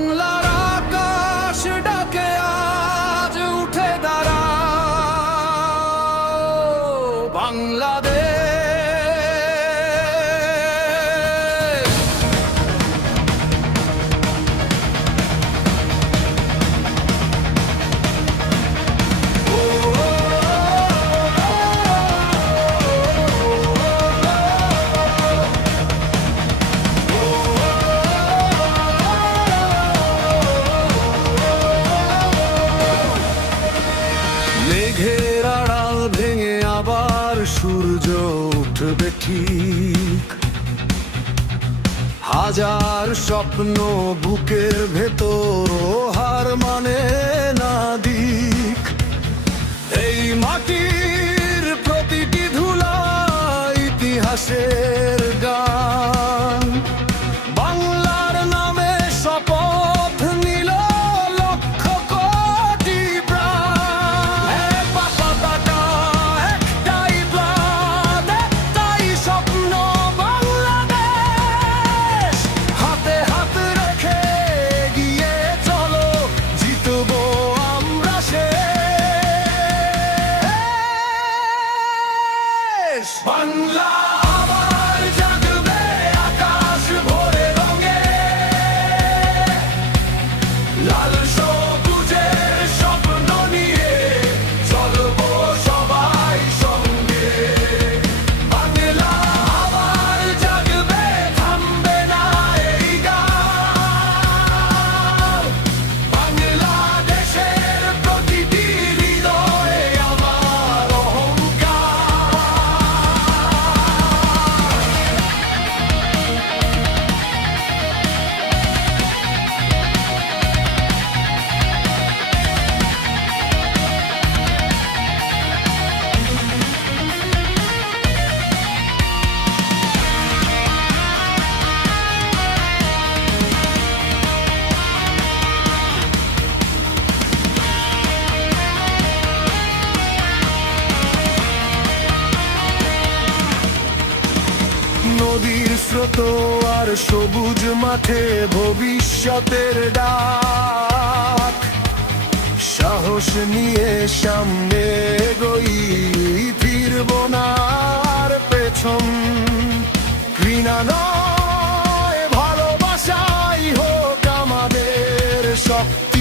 বাংলার আকাশ ডাকে আজ উঠে দাঁড়াও বাংলাদেশ। মেঘের আড়াল ভেঙে আবার সূর্য উঠবে ঠিক, হাজার স্বপ্ন বুকের ভেতর হার মানে না দিক। এই মাটির প্রতিটি ধুলা ইতিহাসের গান, বাংলার নামে শপথ নিল লক্ষ কোটি প্রাণ। পতাকা একটাই, প্রাণ একটাই, স্বপ্ন বাংলাদেশ। হাতে হাত রেখে গিয়ে চলো, জিতবো আমরা শেষ। বাংলা আবার জাগবে আকাশ ভরে রঙে, লাল সবুজের স্বপ্ন নিয়ে চলবো সবাই সঙ্গে। বাংলা আবার জাগবে, থামবে না এই গান। বাংলাদেশের প্রতিটি হৃদয়ে আমার অহংকার। নদীর স্রোত আর সবুজ মাঠে ভবিষ্যতের ডাক, সাহস নিয়ে সামনে এগোই, ফিরব না আর পেছন। ঘৃণা নয়, ভালোবাসাই হোক আমাদের শক্তি।